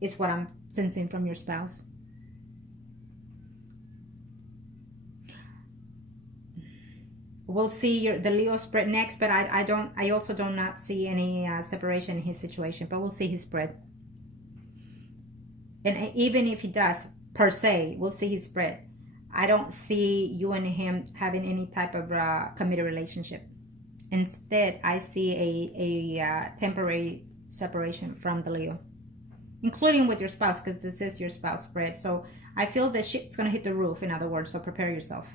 is what I'm sensing from your spouse. We'll see the Leo spread next, but I also do not see any separation in his situation, but we'll see his spread. And even if he does, per se, we'll see his spread. I don't see you and him having any type of committed relationship. Instead, I see a temporary separation from the Leo, including with your spouse, because this is your spouse spread. So I feel that shit's going to hit the roof, in other words, so prepare yourself.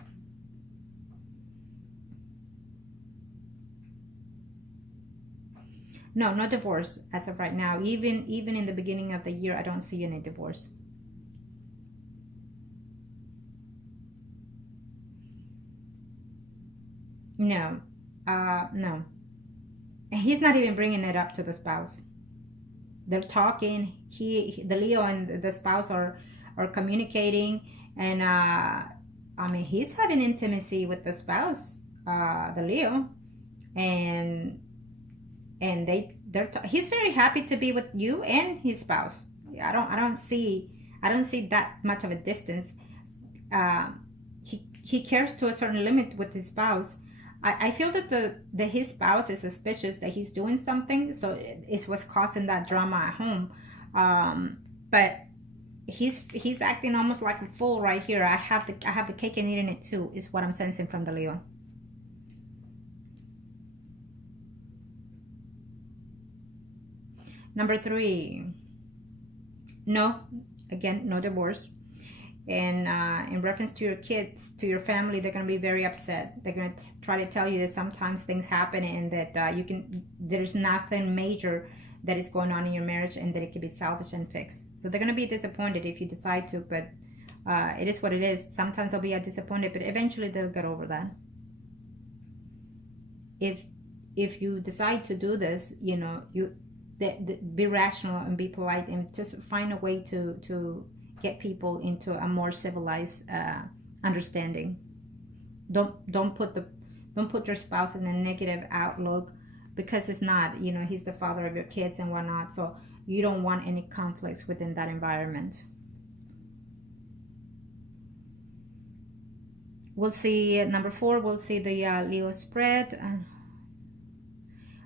No, no divorce as of right now. Even in the beginning of the year, I don't see any divorce. No, no. And he's not even bringing it up to the spouse. They're talking. The Leo and the spouse are communicating, and I mean, he's having intimacy with the spouse, the Leo, and he's very happy to be with you and his spouse. I don't see that much of a distance. He cares to a certain limit with his spouse. I feel that his spouse is suspicious that he's doing something, so it's what's causing that drama at home. But he's acting almost like a fool right here. I have the cake and eating it too, is what I'm sensing from the Leo. Number 3, no, again, no divorce. And in reference to your kids, to your family, they're going to be very upset. They're going to try to tell you that sometimes things happen and that there's nothing major that is going on in your marriage and that it can be salvaged and fixed. So they're going to be disappointed if you decide to, but it is what it is. Sometimes they'll be disappointed, but eventually they'll get over that. If you decide to do this, you know, be rational and be polite and just find a way to get people into a more civilized understanding. Don't put your spouse in a negative outlook, because it's not, you know, he's the father of your kids and whatnot, so you don't want any conflicts within that environment. We'll see number 4, we'll see the Leo spread,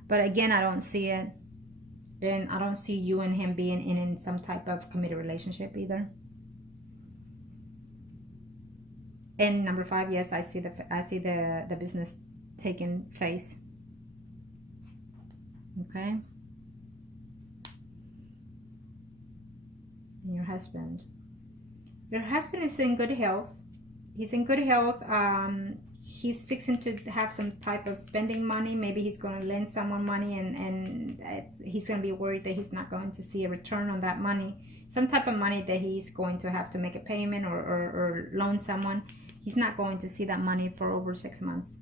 but again, I don't see it. And I don't see you and him being in some type of committed relationship either. And number 5, yes, I see the business taking place. Okay. And your husband is in good health. He's in good health. He's fixing to have some type of spending money. Maybe he's going to lend someone money, and he's going to be worried that he's not going to see a return on that money. Some type of money that he's going to have to make a payment or loan someone. He's not going to see that money for over 6 months.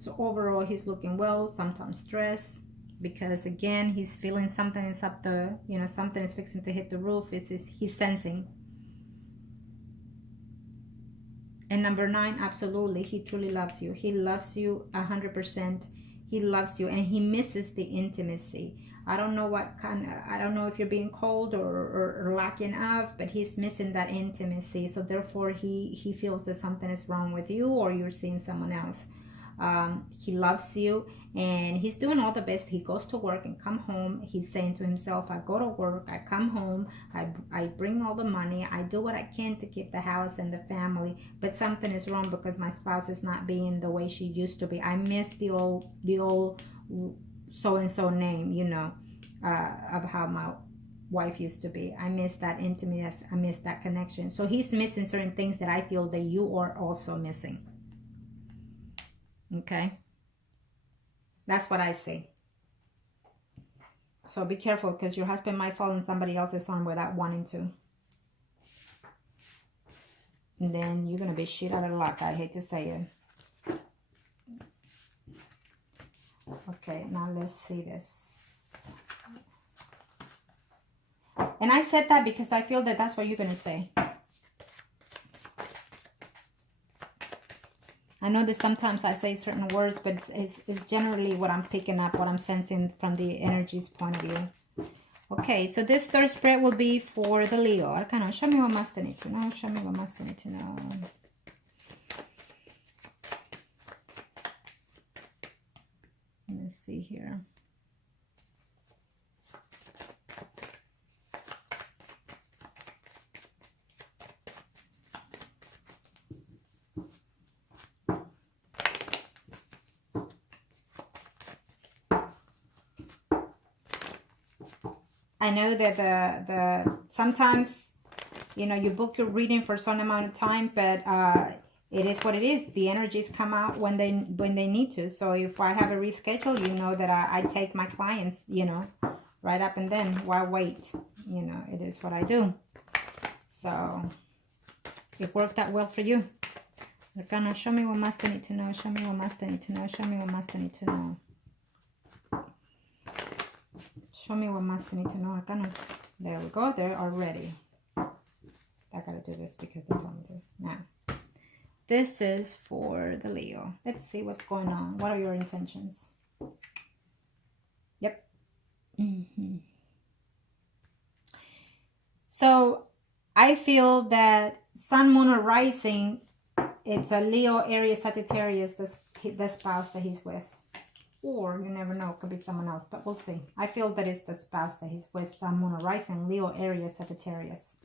So overall, he's looking well. Sometimes stress, because again, he's feeling something is up the, you know, something is fixing to hit the roof. He's sensing. And number 9, absolutely, he truly loves you. He loves you 100%. He loves you, and he misses the intimacy. I don't know I don't know if you're being cold or lacking of, but he's missing that intimacy. So therefore, he feels that something is wrong with you, or you're seeing someone else. He loves you, and he's doing all the best. He goes to work and come home. He's saying to himself, I go to work, I come home, I bring all the money, I do what I can to keep the house and the family, but something is wrong because my spouse is not being the way she used to be. I miss the old so-and-so name, you know, of how my wife used to be. I miss that intimacy. I miss that connection. So he's missing certain things that I feel that you are also missing. Okay, that's what I see. So be careful, because your husband might fall in somebody else's arm without wanting to, and then you're gonna be shit out of luck. I hate to say it. Okay, now let's see this. And I said that because I feel that that's what you're gonna say. I know that sometimes I say certain words, but it's generally what I'm picking up, what I'm sensing from the energy's point of view. Okay, so this third spread will be for the Leo. Arcana, show me what Master need to know. Show me what Master need to know. Let's see here. I know that the sometimes, you know, you book your reading for some amount of time, but it is what it is. The energies come out when they need to. So if I have a reschedule, you know that I take my clients, you know, right up and then. Why wait? You know, it is what I do. So it worked out well for you. Arcana, show me what Master need to know. Show me what Master need to know. Show me what Master need to know. Show me what Master need to know. Arcanos. There we go. They're already. I gotta do this because they told me to. Now, this is for the Leo. Let's see what's going on. What are your intentions? Yep. So, I feel that Sun, Moon, or Rising, it's a Leo, Aries, Sagittarius, the spouse that he's with. Or, you never know, it could be someone else, but we'll see. I feel that it's the spouse that he's with, Sun, Moon, or Rising, Leo, Aries, Sagittarius.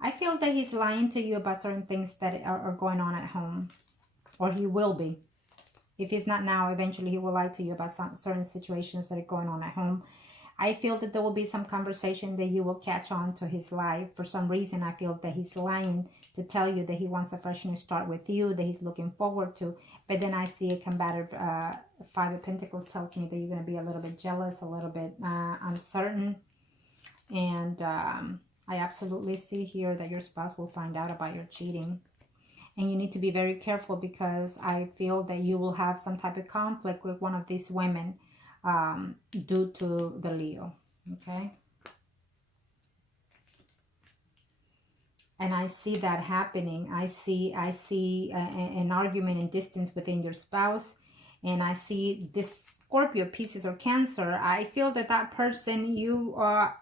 I feel that he's lying to you about certain things that are going on at home. Or he will be. If he's not now, eventually he will lie to you about certain situations that are going on at home. I feel that there will be some conversation that you will catch on to his life. For some reason, I feel that he's lying to tell you that he wants a fresh new start with you, that he's looking forward to. But then I see a combative Five of Pentacles tells me that you're going to be a little bit jealous, a little bit uncertain. And I absolutely see here that your spouse will find out about your cheating. And you need to be very careful because I feel that you will have some type of conflict with one of these women due to the Leo. Okay. And I see that happening. I see an argument and distance within your spouse. And I see this Scorpio, Pisces, or Cancer. I feel that that person,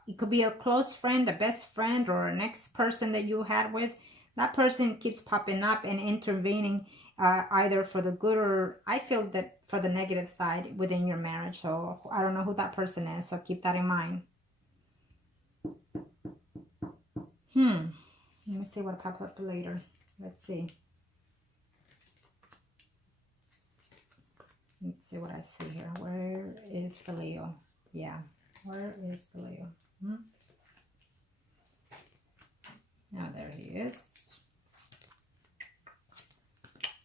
it could be a close friend, a best friend, or an ex-person that you had with. That person keeps popping up and intervening either for the good or I feel that for the negative side within your marriage. So I don't know who that person is. So keep that in mind. Let me see what pops up later. Let's see. Let's see what I see here. Where is the Leo? Yeah. Where is the Leo? Now there he is.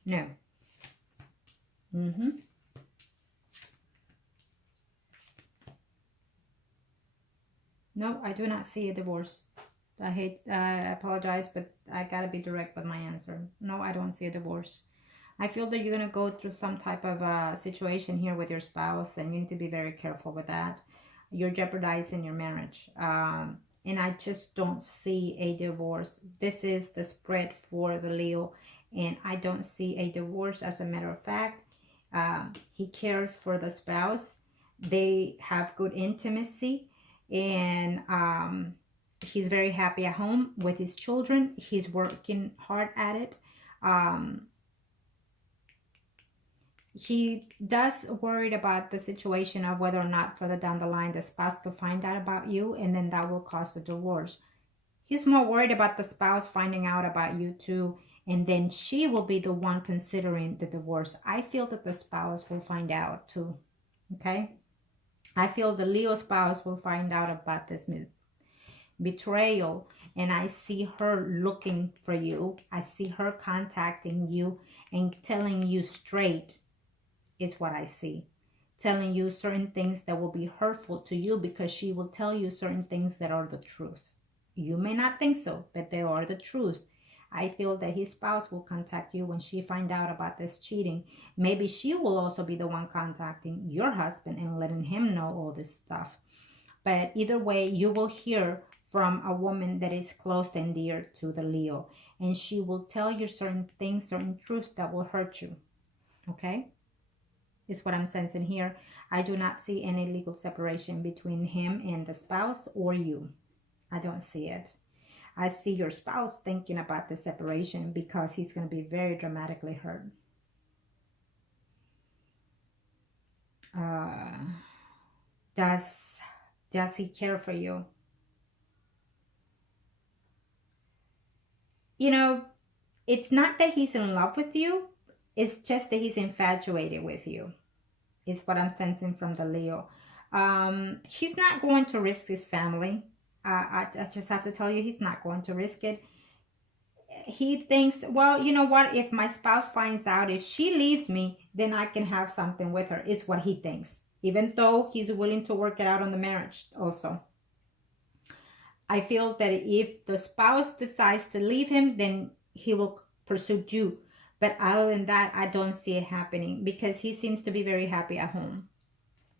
No. No, I do not see a divorce. I apologize, but I gotta be direct with my answer. No, I don't see a divorce. I feel that you're gonna go through some type of situation here with your spouse, and you need to be very careful with that. You're jeopardizing your marriage. And I just don't see a divorce. This is the spread for the Leo, and I don't see a divorce. As a matter of fact, he cares for the spouse. They have good intimacy, and he's very happy at home with his children. He's working hard at it. He does worried about the situation of whether or not further down the line the spouse could find out about you, and then that will cause a divorce. He's more worried about the spouse finding out about you too, and then she will be the one considering the divorce. I feel that the spouse will find out too. Okay? I feel the Leo spouse will find out about this betrayal, and I see her looking for you. I see her contacting you and telling you straight is what I see. Telling you certain things that will be hurtful to you because she will tell you certain things that are the truth. You may not think so, but they are the truth. I feel that his spouse will contact you when she finds out about this cheating. Maybe she will also be the one contacting your husband and letting him know all this stuff. But either way, you will hear from a woman that is close and dear to the Leo. And she will tell you certain things, certain truth that will hurt you. Okay? Is what I'm sensing here. I do not see any legal separation between him and the spouse or you. I don't see it. I see your spouse thinking about the separation because he's going to be very dramatically hurt. Does he care for you? You know, it's not that he's in love with you. It's just that he's infatuated with you. Is what I'm sensing from the Leo. He's not going to risk his family. I just have to tell you, he's not going to risk it. He thinks, well, you know what? If my spouse finds out, if she leaves me, then I can have something with her. Is what he thinks. Even though he's willing to work it out on the marriage also. I feel that if the spouse decides to leave him, then he will pursue you. But other than that, I don't see it happening because he seems to be very happy at home.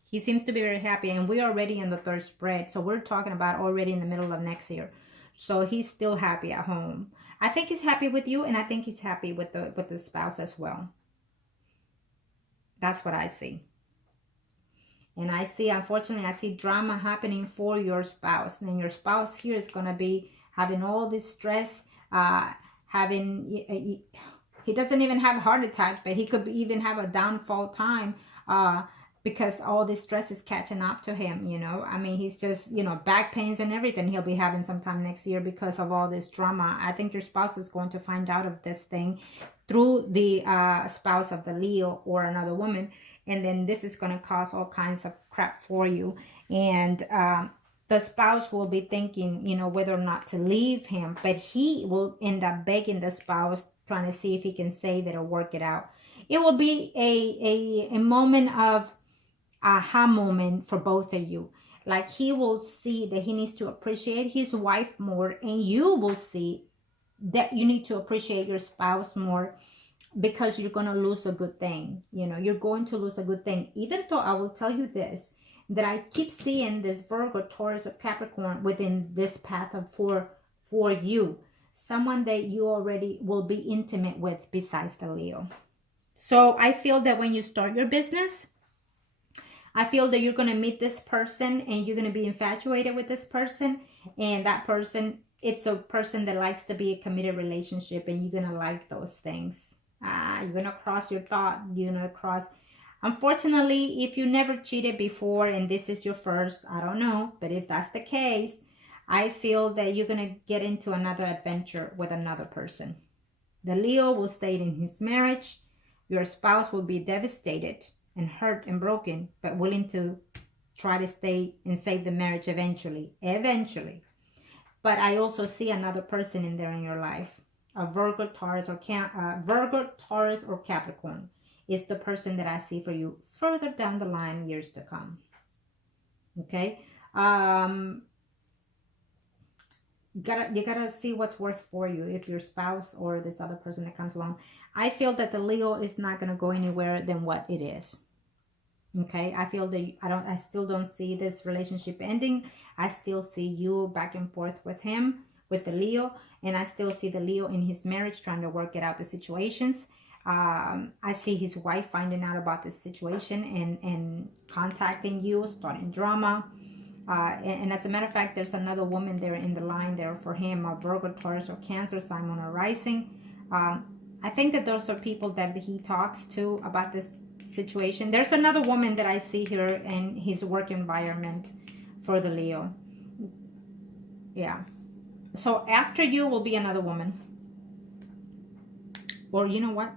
He seems to be very happy, and we're already in the third spread. So we're talking about already in the middle of next year. So he's still happy at home. I think he's happy with you, and I think he's happy with the spouse as well. That's what I see. And I see, unfortunately, I see drama happening for your spouse. And your spouse here is going to be having all this stress, he doesn't even have a heart attack, but he could even have a downfall time because all this stress is catching up to him, you know. I mean, he's just, you know, back pains and everything he'll be having sometime next year because of all this drama. I think your spouse is going to find out of this thing through the spouse of the Leo or another woman. And then this is going to cause all kinds of crap for you. And the spouse will be thinking, you know, whether or not to leave him. But he will end up begging the spouse, trying to see if he can save it or work it out. It will be a moment of aha moment for both of you. Like he will see that he needs to appreciate his wife more. And you will see that you need to appreciate your spouse more. Because you're going to lose a good thing. You know, you're going to lose a good thing. Even though I will tell you this, that I keep seeing this Virgo, Taurus, or Capricorn within this path of for you. Someone that you already will be intimate with besides the Leo. So I feel that when you start your business, I feel that you're going to meet this person and you're going to be infatuated with this person. And that person, it's a person that likes to be a committed relationship, and you're going to like those things. You're going to cross your thought. You're going to cross. Unfortunately, if you never cheated before and this is your first, I don't know. But if that's the case, I feel that you're going to get into another adventure with another person. The Leo will stay in his marriage. Your spouse will be devastated and hurt and broken, but willing to try to stay and save the marriage eventually. Eventually. But I also see another person in there in your life. A Virgo, Taurus, or Capricorn is the person that I see for you further down the line, years to come. Okay? You gotta see what's worth for you. If your spouse or this other person that comes along, I feel that the Leo is not gonna go anywhere than what it is. Okay, I feel that I still don't see this relationship ending. I still see you back and forth with him, with the Leo, and I still see the Leo in his marriage trying to work it out, the situations. I see his wife finding out about this situation and contacting you, starting drama. And as a matter of fact, there's another woman there in the line there for him, a Virgo, Taurus, or Cancer, Sun, Moon, or Rising. I think that those are people that he talks to about this situation. There's another woman that I see here in his work environment for the Leo. Yeah. So after you will be another woman. Or you know what?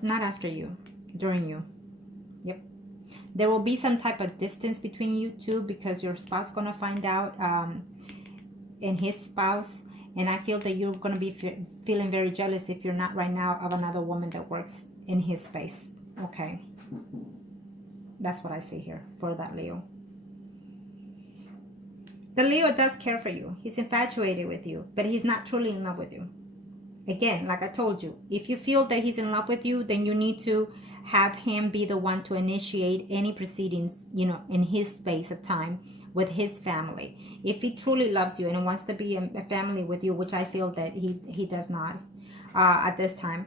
Not after you. During you. Yep. There will be some type of distance between you two because your spouse is going to find out and his spouse. And I feel that you're going to be feeling very jealous if you're not right now of another woman that works in his space. Okay. That's what I see here for that Leo. The Leo does care for you. He's infatuated with you, but he's not truly in love with you. Again, like I told you, if you feel that he's in love with you, then you need to have him be the one to initiate any proceedings, you know, in his space of time with his family. If he truly loves you and wants to be a family with you, which I feel that he does not at this time,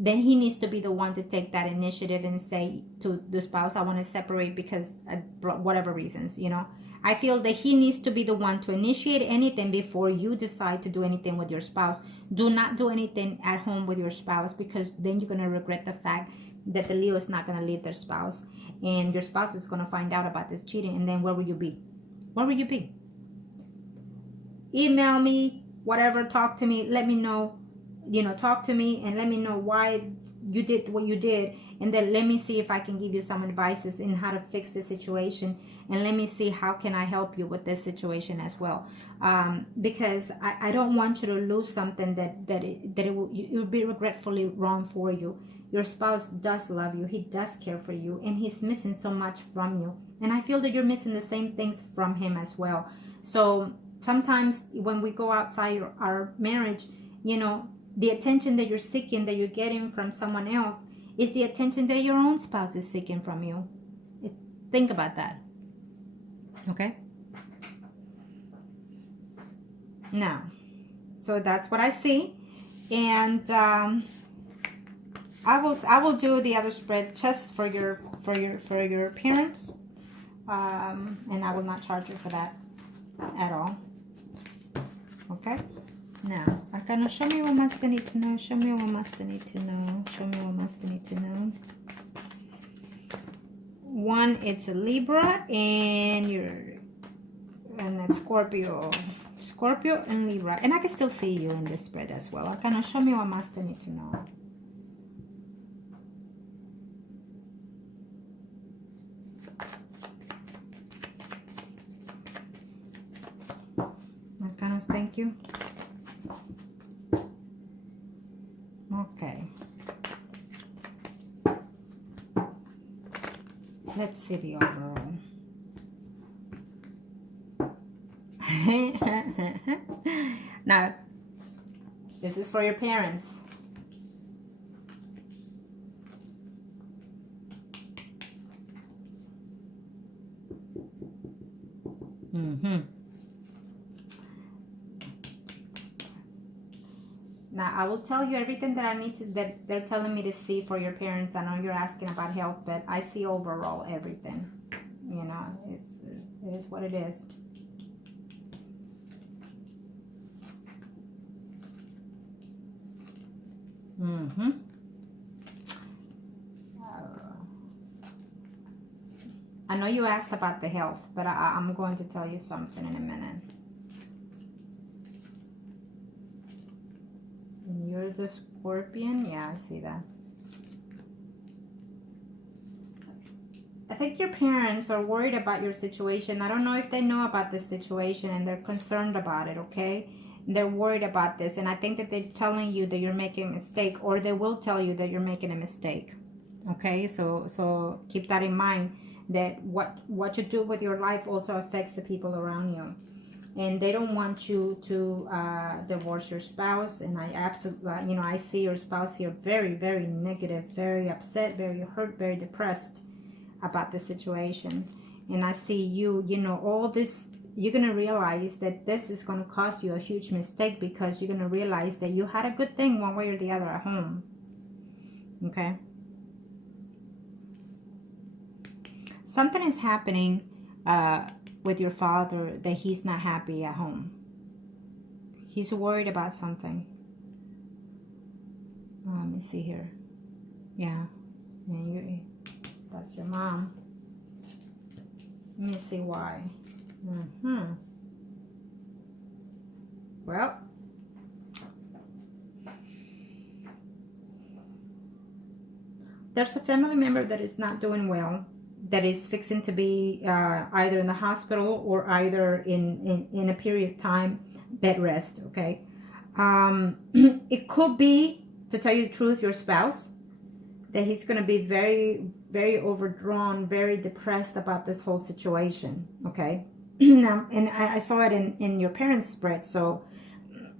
then he needs to be the one to take that initiative and say to the spouse, I want to separate because whatever reasons, you know. I feel that he needs to be the one to initiate anything before you decide to do anything with your spouse. Do not do anything at home with your spouse, because then you're going to regret the fact that the Leo is not going to leave their spouse, and your spouse is going to find out about this cheating, and then where will you be? Where will you be? Email me, whatever, talk to me, let me know, you know, talk to me and let me know why you did what you did, and then let me see if I can give you some advices in how to fix the situation, and let me see how can I help you with this situation as well, because I don't want you to lose something that it will be regretfully wrong for you. Your spouse does love you, he does care for you, and he's missing so much from you, and I feel that you're missing the same things from him as well. So sometimes when we go outside our marriage, you know, the attention that you're seeking, that you're getting from someone else, is the attention that your own spouse is seeking from you. Think about that. Okay? Now, so that's what I see. And I will do the other spread just for your parents. And I will not charge you for that at all. Okay? Now, Arcana, show me what must I need to know. Show me what must I need to know. Show me what must I need to know. One, it's a Libra, and it's Scorpio. Scorpio and Libra. And I can still see you in this spread as well. Arcana, show me what must I need to know. Arcanas, thank you. Okay. Let's see the overall. Now, this is for your parents. Now, I will tell you everything that I need to, that they're telling me to see for your parents. I know you're asking about health, but I see overall everything. You know, it is what it is. I know you asked about the health, but I'm going to tell you something in a minute. And you're the Scorpion? Yeah, I see that. I think your parents are worried about your situation. I don't know if they know about this situation and they're concerned about it, okay? They're worried about this, and I think that they're telling you that you're making a mistake, or they will tell you that you're making a mistake. Okay, so keep that in mind, that what you do with your life also affects the people around you, and they don't want you to divorce your spouse. And I absolutely, you know, I see your spouse here very, very negative, very upset, very hurt, very depressed about the situation. And I see you, you know, all this. You're going to realize that this is going to cause you a huge mistake, because you're going to realize that you had a good thing one way or the other at home. Okay? Something is happening with your father that he's not happy at home. He's worried about something. Let me see here. Yeah. That's your mom. Let me see why. Well, there's a family member that is not doing well, that is fixing to be either in the hospital or either in a period of time bed rest. Okay, it could be, to tell you the truth, your spouse, that he's going to be very, very overdrawn, very depressed about this whole situation. Okay. Now, and I saw it in your parents' spread, so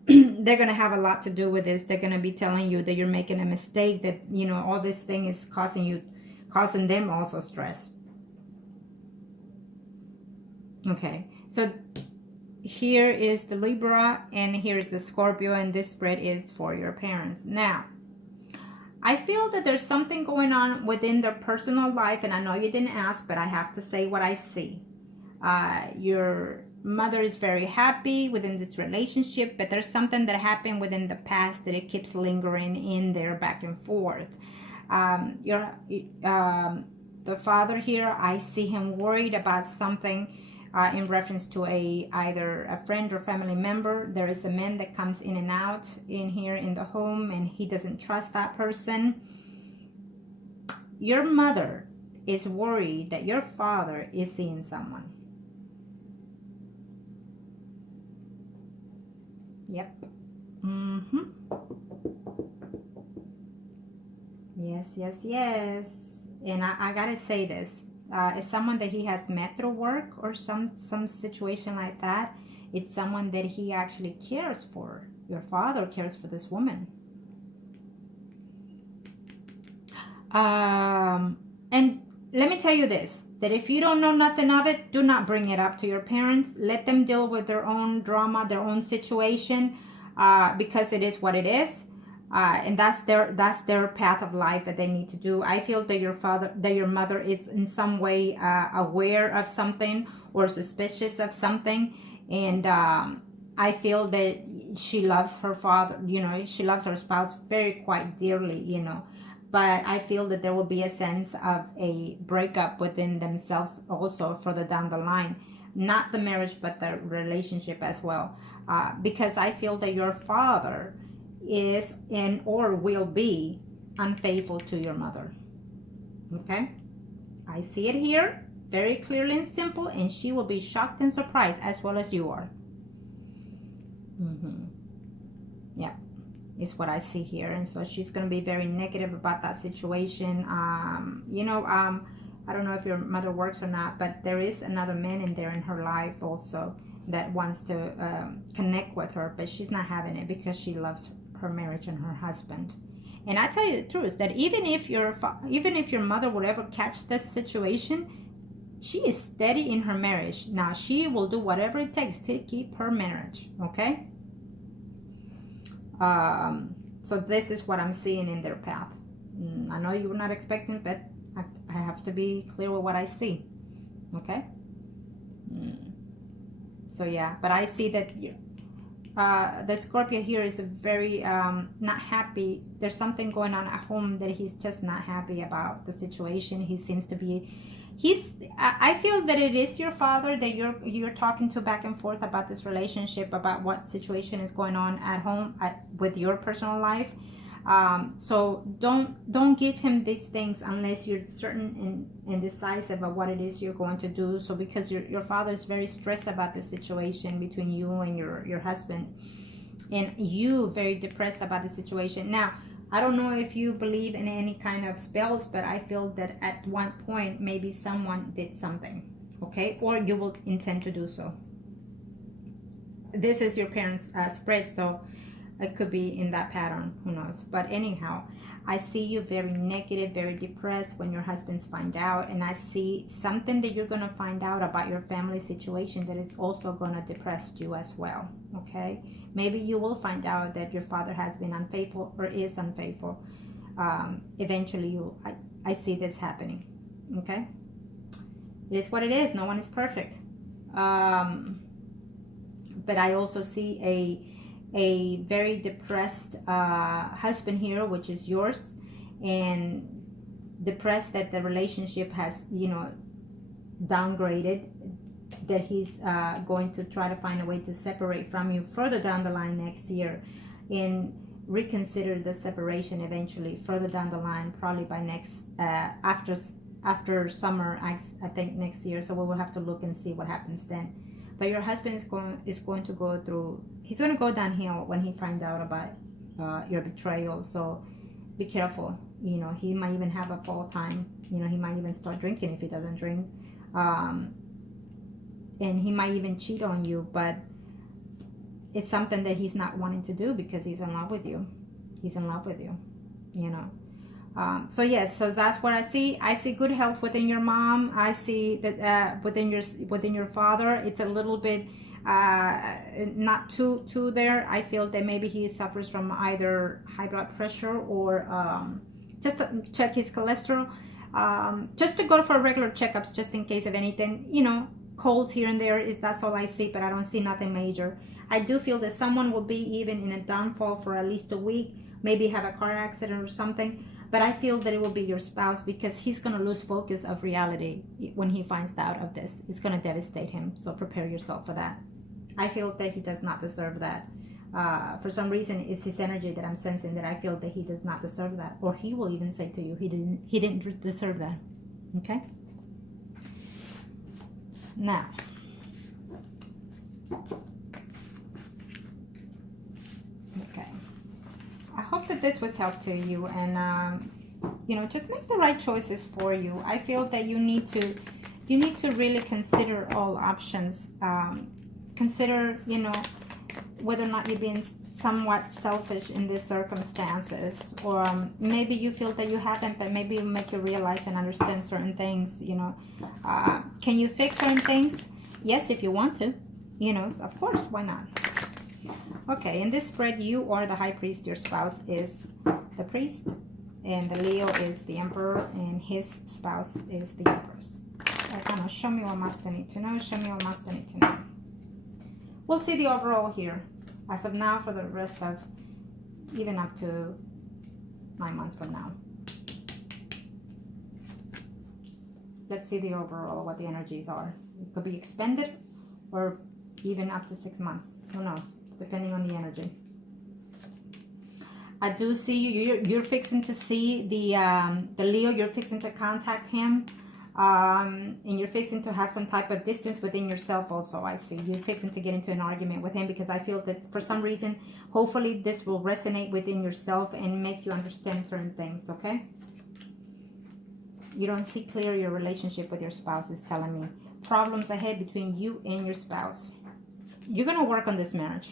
they're going to have a lot to do with this. They're going to be telling you that you're making a mistake, that, you know, all this thing is causing them also stress. Okay, so here is the Libra and here is the Scorpio, and this spread is for your parents. Now, I feel that there's something going on within their personal life, and I know you didn't ask, but I have to say what I see. Your mother is very happy within this relationship, but there's something that happened within the past that it keeps lingering in there back and forth. The father here, I see him worried about something in reference to either a friend or family member. There is a man that comes in and out in here in the home, and he doesn't trust that person. Your mother is worried that your father is seeing someone. Yep. Yes. And I gotta say this. It's someone that he has met through work or some situation like that. It's someone that he actually cares for. Your father cares for this woman. And let me tell you this, that if you don't know nothing of it, do not bring it up to your parents. Let them deal with their own drama, their own situation, because it is what it is. And that's their path of life that they need to do. I feel that your mother is in some way aware of something or suspicious of something, and I feel that she loves her father. She loves her spouse very quite dearly. But I feel that there will be a sense of a breakup within themselves also further down the line. Not the marriage, but the relationship as well, because I feel that your father is and or will be unfaithful to your mother. Okay, I see it here very clearly and simple, and she will be shocked and surprised as well as you are. Yeah, it's what I see here. And so she's going to be very negative about that situation. I don't know if your mother works or not, but there is another man in there in her life also that wants to connect with her, but she's not having it because she loves her marriage and her husband. And I tell you the truth, that even if your mother would ever catch this situation, she is steady in her marriage. Now she will do whatever it takes to keep her marriage. Okay. So this is what I'm seeing in their path. I know you were not expecting, but I have to be clear with what I see. Okay. So yeah, but I see that the Scorpio here is a very not happy. There's something going on at home that he's just not happy about the situation. He seems to be, I feel that it is your father that you're talking to back and forth about this relationship, about what situation is going on at home with your personal life. So don't give him these things unless you're certain and decisive about what it is you're going to do. So because your father is very stressed about the situation between you and your husband, and you very depressed about the situation. Now, I don't know if you believe in any kind of spells, but I feel that at one point maybe someone did something, okay, or you will intend to do so. This is your parents' spread, so it could be in that pattern, who knows. But anyhow, I see you very negative, very depressed when your husbands find out, and I see something that you're going to find out about your family situation that is also going to depress you as well. Okay, maybe you will find out that your father has been unfaithful or is unfaithful. Eventually I see this happening. Okay, it is what it is. No one is perfect. But I also see a very depressed husband here, which is yours, and depressed that the relationship has downgraded, that he's going to try to find a way to separate from you further down the line next year, and reconsider the separation eventually further down the line, probably by next after summer, I think next year. So we will have to look and see what happens then. But your husband is going to go through, he's going to go downhill when he finds out about your betrayal. So be careful. He might even have a fall time. He might even start drinking if he doesn't drink. And he might even cheat on you, but it's something that he's not wanting to do because he's in love with you. He's in love with you, So yes, so that's what I see. I see good health within your mom. I see that within your father, it's a little bit not too there. I feel that maybe he suffers from either high blood pressure or just to check his cholesterol. Just to go for regular checkups, just in case of anything, you know, colds here and there. That's all I see, but I don't see nothing major. I do feel that someone will be even in a downfall for at least a week, maybe have a car accident or something. But I feel that it will be your spouse, because he's going to lose focus of reality when he finds out of this. It's going to devastate him. So prepare yourself for that. I feel that he does not deserve that. For some reason, it's his energy that I'm sensing that I feel that he does not deserve that. Or he will even say to you, he didn't deserve that. Okay? Now, okay. I hope that this was help to you, and you know, just make the right choices for you. I feel that you need to really consider all options. Consider, you know, whether or not you're being somewhat selfish in these circumstances, or maybe you feel that you haven't, but maybe it'll make you realize and understand certain things. You know, can you fix certain things? Yes, if you want to, you know, of course, why not? Okay, in this spread, you are the high priest, your spouse is the priest, and the Leo is the emperor, and his spouse is the empress. Okay, show me what must I need to know. Show me what must I need to know. We'll see the overall here as of now for the rest of, even up to 9 months from now. Let's see the overall, what the energies are. It could be expended or even up to 6 months. Who knows? Depending on the energy. I do see you're fixing to see the Leo. You're fixing to contact him. And you're fixing to have some type of distance within yourself also. I see you're fixing to get into an argument with him, because I feel that for some reason, hopefully this will resonate within yourself and make you understand certain things. Okay, you don't see clear your relationship with your spouse is telling me. Problems ahead between you and your spouse. You're going to work on this marriage.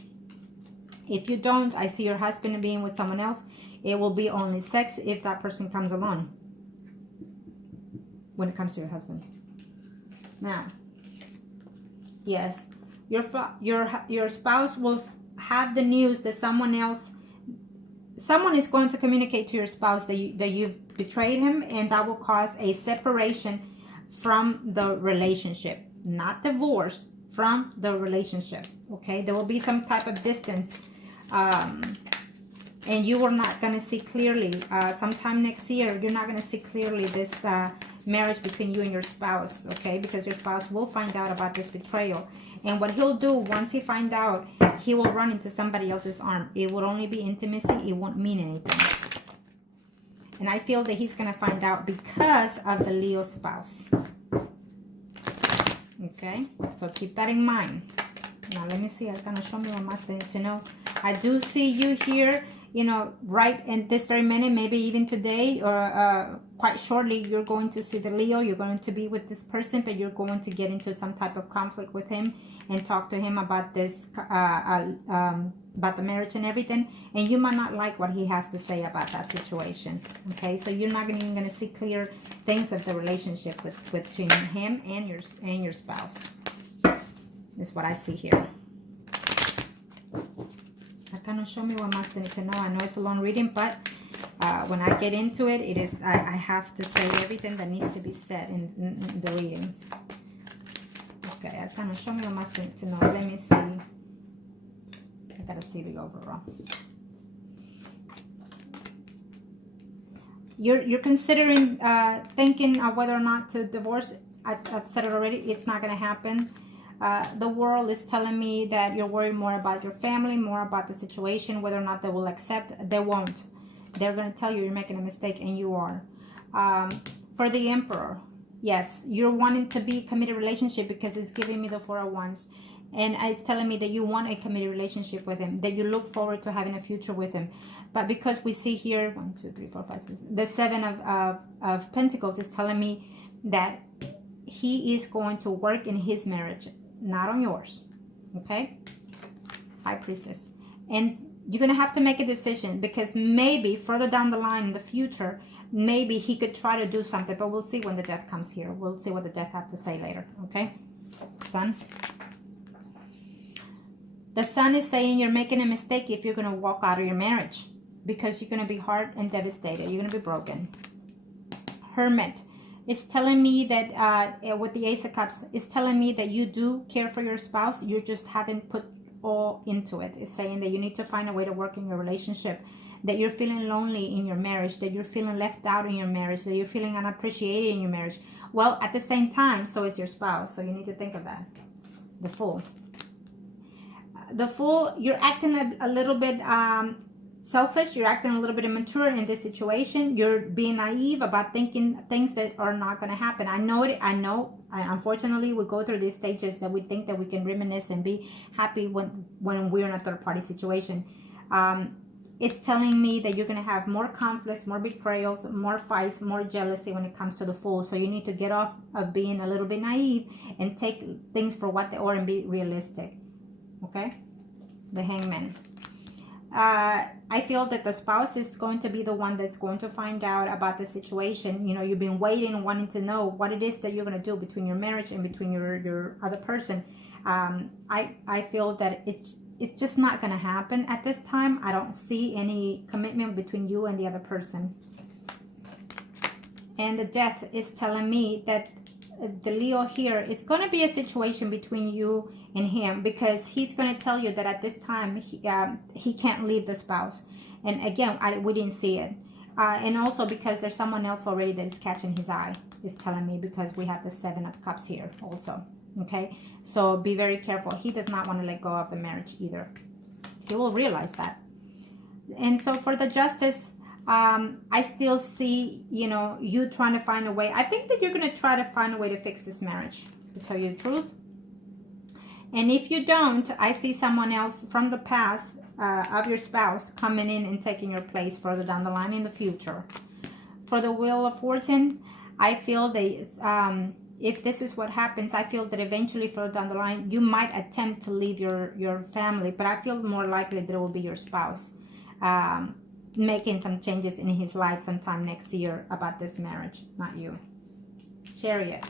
If you don't, I see your husband being with someone else. It will be only sex if that person comes along. When it comes to your husband. Now, yes, your spouse will have the news that someone is going to communicate to your spouse that you've betrayed him, and that will cause a separation from the relationship, not divorce, from the relationship. Okay, there will be some type of distance, and you are not going to see clearly. Sometime next year, you're not going to see clearly this marriage between you and your spouse, okay? Because your spouse will find out about this betrayal. And what he'll do, once he finds out, he will run into somebody else's arm. It will only be intimacy. It won't mean anything. And I feel that he's going to find out because of the Leo spouse. Okay? So keep that in mind. Now, let me see. It's going to show me what must I need to know. I do see you here, you know, right in this very minute, maybe even today or quite shortly, you're going to see the Leo. You're going to be with this person, but you're going to get into some type of conflict with him and talk to him about this, about the marriage and everything. And you might not like what he has to say about that situation. Okay, so you're not even going to see clear things of the relationship between him and your spouse. Is what I see here. Kind of show me what must I need to know. I know it's a long reading, but when I get into it, I have to say everything that needs to be said in the readings. Okay, I kind of show me what must I need to know. Let me see. I gotta see the overall. You're considering thinking of whether or not to divorce. I've said it already. It's not gonna happen. The world is telling me that you're worried more about your family, more about the situation, whether or not they will accept. They won't. They're going to tell you you're making a mistake, and you are. For the Emperor, yes, you're wanting to be committed relationship because it's giving me the 4 of Wands. And it's telling me that you want a committed relationship with him, that you look forward to having a future with him. But because we see here, 1, 2, 3, 4, 5, 6, the 7 of Pentacles is telling me that he is going to work in his marriage, not on yours. Okay? High Priestess. And you're going to have to make a decision, because maybe further down the line in the future, maybe he could try to do something, but we'll see when the death comes here. We'll see what the death have to say later, okay? Sun. The Sun is saying you're making a mistake if you're going to walk out of your marriage, because you're going to be hurt and devastated. You're going to be broken. Hermit. It's telling me that with the Ace of Cups, it's telling me that you do care for your spouse. You just haven't put all into it. It's saying that you need to find a way to work in your relationship, that you're feeling lonely in your marriage, that you're feeling left out in your marriage, that you're feeling unappreciated in your marriage. Well, at the same time, so is your spouse. So you need to think of that. The Fool. The Fool, you're acting a little bit selfish. You're acting a little bit immature in this situation. You're being naive about thinking things that are not going to happen. I know. Unfortunately, we go through these stages that we think that we can reminisce and be happy when we're in a third-party situation. It's telling me that you're going to have more conflicts, more betrayals, more fights, more jealousy when it comes to the Fool. So you need to get off of being a little bit naive and take things for what they are and be realistic. Okay? The Hangman. I feel that the spouse is going to be the one that's going to find out about the situation. You know, you've been waiting, wanting to know what it is that you're going to do between your marriage and between your other person. I feel that it's just not going to happen at this time. I don't see any commitment between you and the other person. And the Death is telling me that the Leo here, it's going to be a situation between you and him, because he's going to tell you that at this time he can't leave the spouse. And again, we didn't see it. And also because there's someone else already that is catching his eye, is telling me, because we have the Seven of Cups here also. Okay, so be very careful. He does not want to let go of the marriage either. He will realize that. And so for the Justice, I still see, you know, you trying to find a way. I think that you're going to try to find a way to fix this marriage, to tell you the truth. And if you don't, I see someone else from the past of your spouse coming in and taking your place further down the line in the future. For the Wheel of Fortune, I feel that if this is what happens, I feel that eventually further down the line, you might attempt to leave your family, but I feel more likely that it will be your spouse making some changes in his life sometime next year about this marriage, not you. Chariot.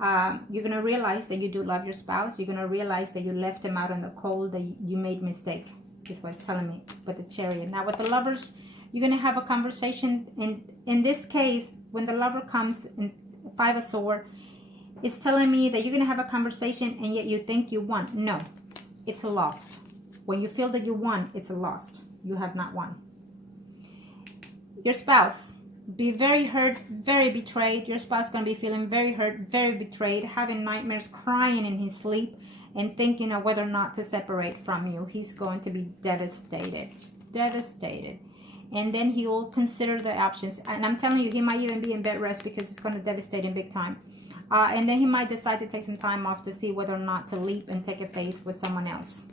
You're going to realize that you do love your spouse. You're going to realize that you left him out in the cold, that you made mistake, is what it's telling me with the Chariot. Now with the Lovers, you're going to have a conversation. In this case, when the Lover comes in Five of Swords, it's telling me that you're going to have a conversation and yet you think you won. No, it's a lost. When you feel that you won, it's a lost. You have not won. Your spouse, be very hurt, very betrayed. Your spouse is going to be feeling very hurt, very betrayed, having nightmares, crying in his sleep, and thinking of whether or not to separate from you. He's going to be devastated. Devastated. And then he will consider the options. And I'm telling you, he might even be in bed rest, because it's going to devastate him big time. And then he might decide to take some time off to see whether or not to leap and take a faith with someone else.